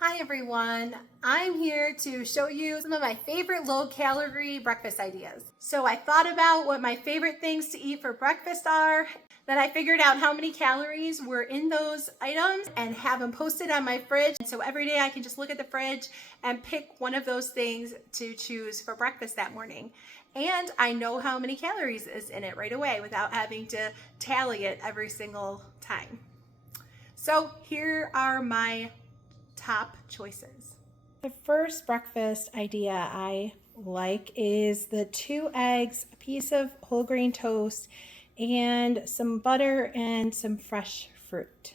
Hi everyone, I'm here to show you some of my favorite low-calorie breakfast ideas. So I thought about what my favorite things to eat for breakfast are, then I figured out how many calories were in those items and have them posted on my fridge. So every day I can just look at the fridge and pick one of those things to choose for breakfast that morning. And I know how many calories is in it right away without having to tally it every single time. So here are my top choices. The first breakfast idea I like is the 2 eggs, a piece of whole grain toast, and some butter and some fresh fruit.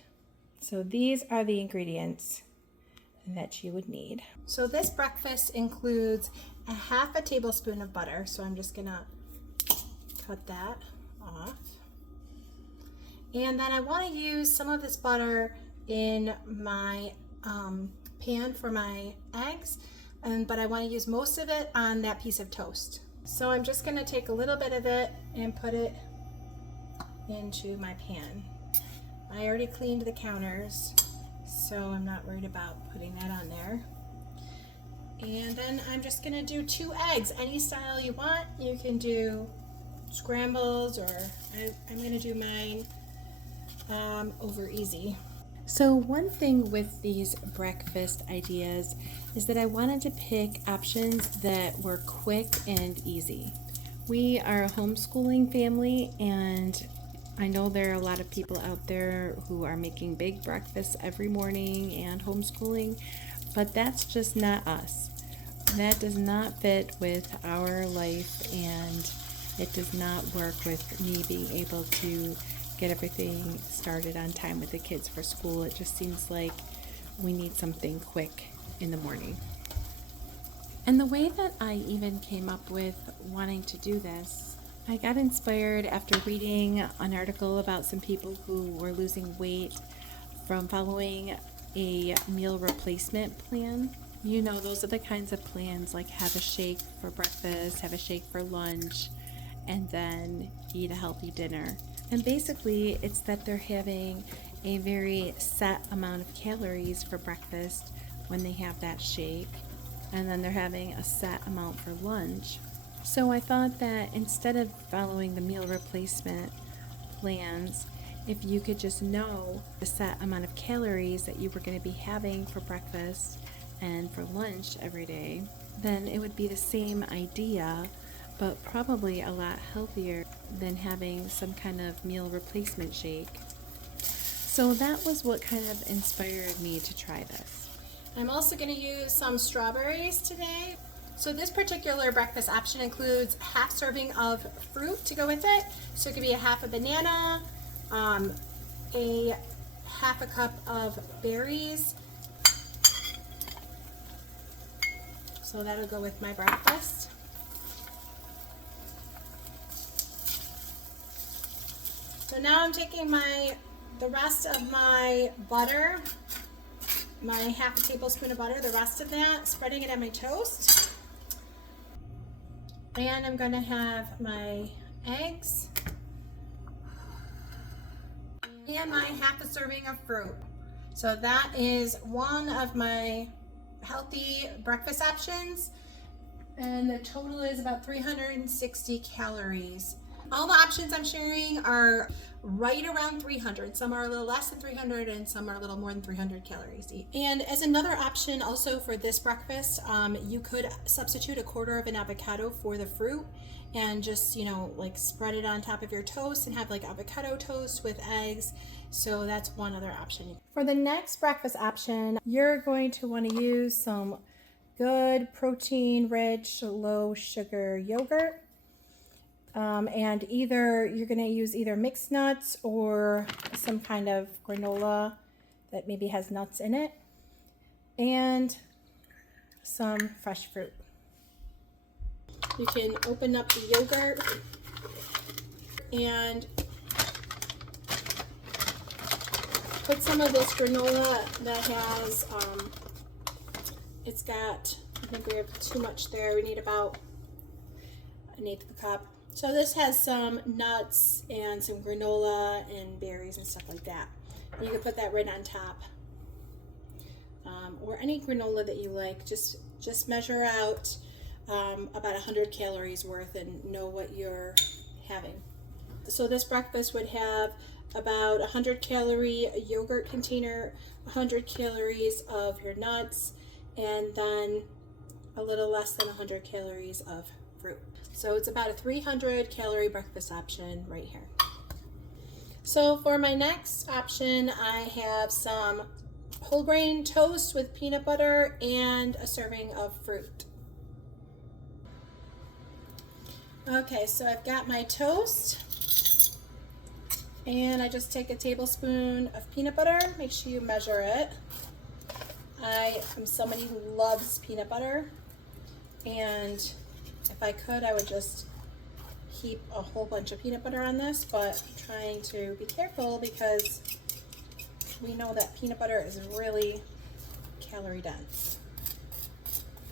So these are the ingredients that you would need. So this breakfast includes a half a tablespoon of butter. So I'm just gonna cut that off. And then I want to use some of this butter in my pan for my eggs, but I want to use most of it on that piece of toast. So I'm just going to take a little bit of it and put it into my pan. I already cleaned the counters, so I'm not worried about putting that on there. And then I'm just going to do 2 eggs, any style you want. You can do scrambles, or I'm going to do mine over easy. So one thing with these breakfast ideas is that I wanted to pick options that were quick and easy. We are a homeschooling family, and I know there are a lot of people out there who are making big breakfasts every morning and homeschooling, but that's just not us. That does not fit with our life, and it does not work with me being able to get everything started on time with the kids for school. It just seems like we need something quick in the morning. And the way that I even came up with wanting to do this, I got inspired after reading an article about some people who were losing weight from following a meal replacement plan. You know, those are the kinds of plans like have a shake for breakfast, have a shake for lunch, and then eat a healthy dinner. And basically, it's that they're having a very set amount of calories for breakfast when they have that shake, and then they're having a set amount for lunch. So I thought that instead of following the meal replacement plans, if you could just know the set amount of calories that you were going to be having for breakfast and for lunch every day, then it would be the same idea, but probably a lot healthier than having some kind of meal replacement shake. So that was what kind of inspired me to try this. I'm also going to use some strawberries today. So this particular breakfast option includes half serving of fruit to go with it. So it could be a half a banana, a half a cup of berries. So that'll go with my breakfast. So now I'm taking the rest of my butter, my half a tablespoon of butter, the rest of that, spreading it on my toast. And I'm gonna have my eggs and my half a serving of fruit. So that is one of my healthy breakfast options. And the total is about 360 calories. All the options I'm sharing are right around 300. Some are a little less than 300 and some are a little more than 300 calories each. And as another option also for this breakfast, you could substitute a quarter of an avocado for the fruit and just, like spread it on top of your toast and have like avocado toast with eggs. So that's one other option. For the next breakfast option, you're going to want to use some good protein-rich, low-sugar yogurt. And you're going to use either mixed nuts or some kind of granola that maybe has nuts in it, and some fresh fruit. You can open up the yogurt and put some of this granola that has, I think we have too much there. We need about an eighth of a cup. So this has some nuts and some granola and berries and stuff like that. And you can put that right on top or any granola that you like. Just measure out about 100 calories worth and know what you're having. So this breakfast would have about 100 calorie yogurt container, 100 calories of your nuts, and then a little less than 100 calories of fruit. So it's about a 300 calorie breakfast option right here. So for my next option, I have some whole grain toast with peanut butter and a serving of fruit. Okay, so I've got my toast, and I just take a tablespoon of peanut butter. Make sure you measure it. I am somebody who loves peanut butter, and if I could, I would just heap a whole bunch of peanut butter on this, but I'm trying to be careful because we know that peanut butter is really calorie dense.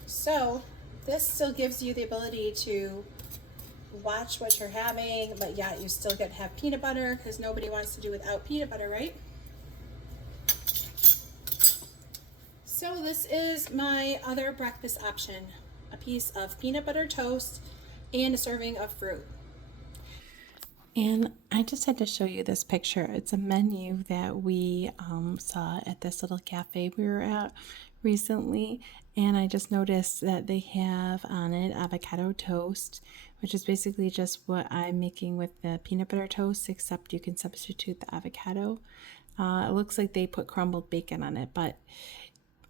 So this still gives you the ability to watch what you're having, but yeah, you still get to have peanut butter because nobody wants to do without peanut butter, right? So this is my other breakfast option, a piece of peanut butter toast and a serving of fruit. And I just had to show you this picture. It's a menu that we saw at this little cafe we were at recently. And I just noticed that they have on it avocado toast, which is basically just what I'm making with the peanut butter toast, except you can substitute the avocado. It looks like they put crumbled bacon on it, but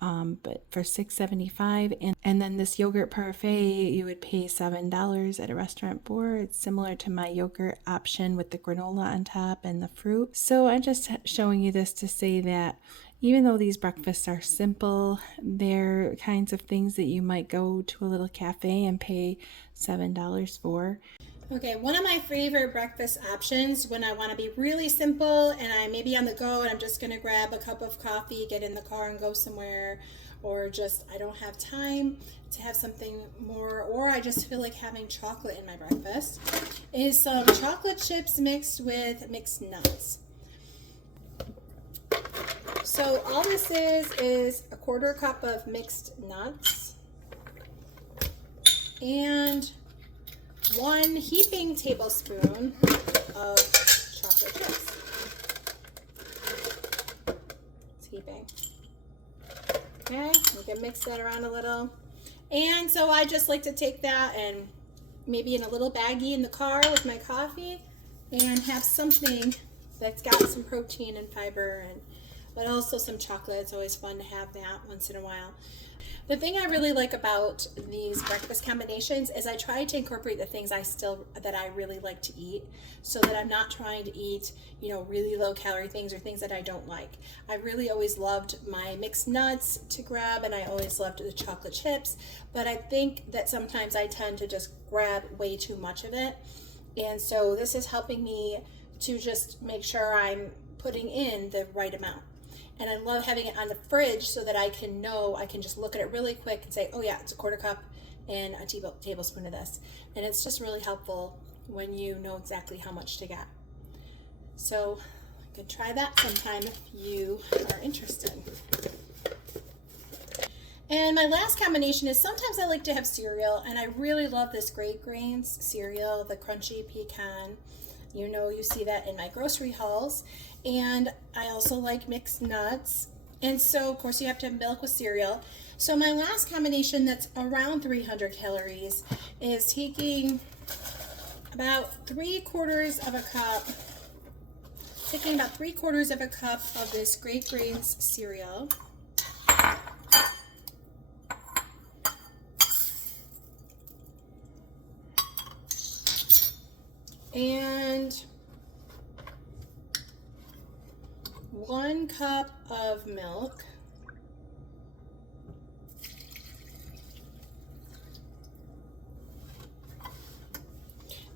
for $6.75, and then this yogurt parfait you would pay $7 at a restaurant for. It's similar to my yogurt option with the granola on top and the fruit. So I'm just showing you this to say that even though these breakfasts are simple, they're kinds of things that you might go to a little cafe and pay $7 for. Okay, one of my favorite breakfast options when I want to be really simple and I may be on the go and I'm just going to grab a cup of coffee, get in the car and go somewhere, or just I don't have time to have something more, or I just feel like having chocolate in my breakfast, is some chocolate chips mixed with mixed nuts. So all this is a quarter cup of mixed nuts and 1 heaping tablespoon of chocolate chips. It's heaping. Okay, you can mix that around a little. And so I just like to take that and maybe in a little baggie in the car with my coffee and have something that's got some protein and fiber, but also some chocolate. It's always fun to have that once in a while. The thing I really like about these breakfast combinations is I try to incorporate the things that I really like to eat, so that I'm not trying to eat, really low calorie things or things that I don't like. I really always loved my mixed nuts to grab, and I always loved the chocolate chips, but I think that sometimes I tend to just grab way too much of it. And so this is helping me to just make sure I'm putting in the right amount. And I love having it on the fridge so that I can just look at it really quick and say, oh yeah, it's a quarter cup and a tablespoon of this. And it's just really helpful when you know exactly how much to get. So you can try that sometime if you are interested. And my last combination is sometimes I like to have cereal, and I really love this Great Grains cereal, the crunchy pecan. You see that in my grocery hauls. And I also like mixed nuts. And so, of course, you have to have milk with cereal. So my last combination that's around 300 calories is taking about 3/4 of a cup of this Great Grains cereal. And 1 cup of milk.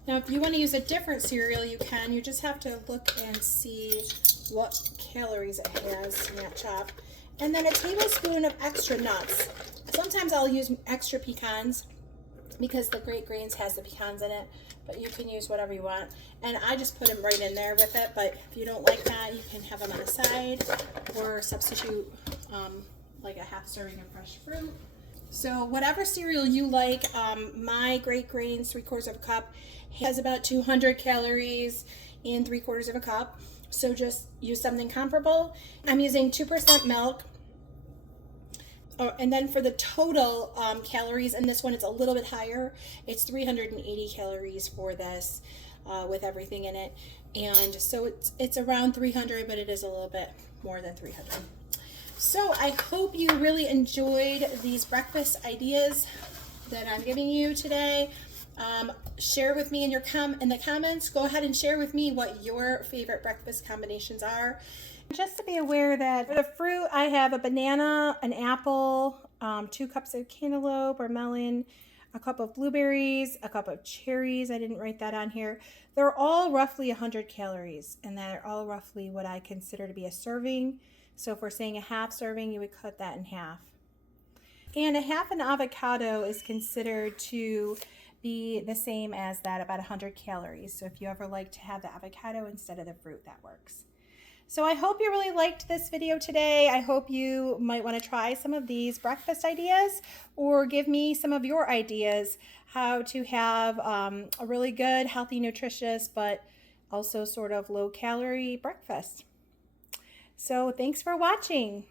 Now, if you want to use a different cereal, you can. You just have to look and see what calories it has in that chop. And then a tablespoon of extra nuts. Sometimes I'll use extra pecans because the Great Grains has the pecans in it, but you can use whatever you want. And I just put them right in there with it, but if you don't like that, you can have them on the side or substitute like a half serving of fresh fruit. So whatever cereal you like, my Great Grains 3/4 of a cup has about 200 calories in 3/4 of a cup. So just use something comparable. I'm using 2% milk. And then for the total calories, and this one it's a little bit higher. It's 380 calories for this with everything in it. And so it's around 300, but it is a little bit more than 300. So I hope you really enjoyed these breakfast ideas that I'm giving you today. Share with me in the comments. Go ahead and share with me what your favorite breakfast combinations are. Just to be aware that for the fruit, I have a banana, an apple, 2 cups of cantaloupe or melon, a cup of blueberries, a cup of cherries. I didn't write that on here. They're all roughly 100 calories, and they're all roughly what I consider to be a serving. So if we're saying a half serving, you would cut that in half. And a half an avocado is considered to be the same as that, about 100 calories. So if you ever like to have the avocado instead of the fruit, that works. So I hope you really liked this video today. I hope you might want to try some of these breakfast ideas, or give me some of your ideas how to have a really good, healthy, nutritious, but also sort of low calorie breakfast. So thanks for watching.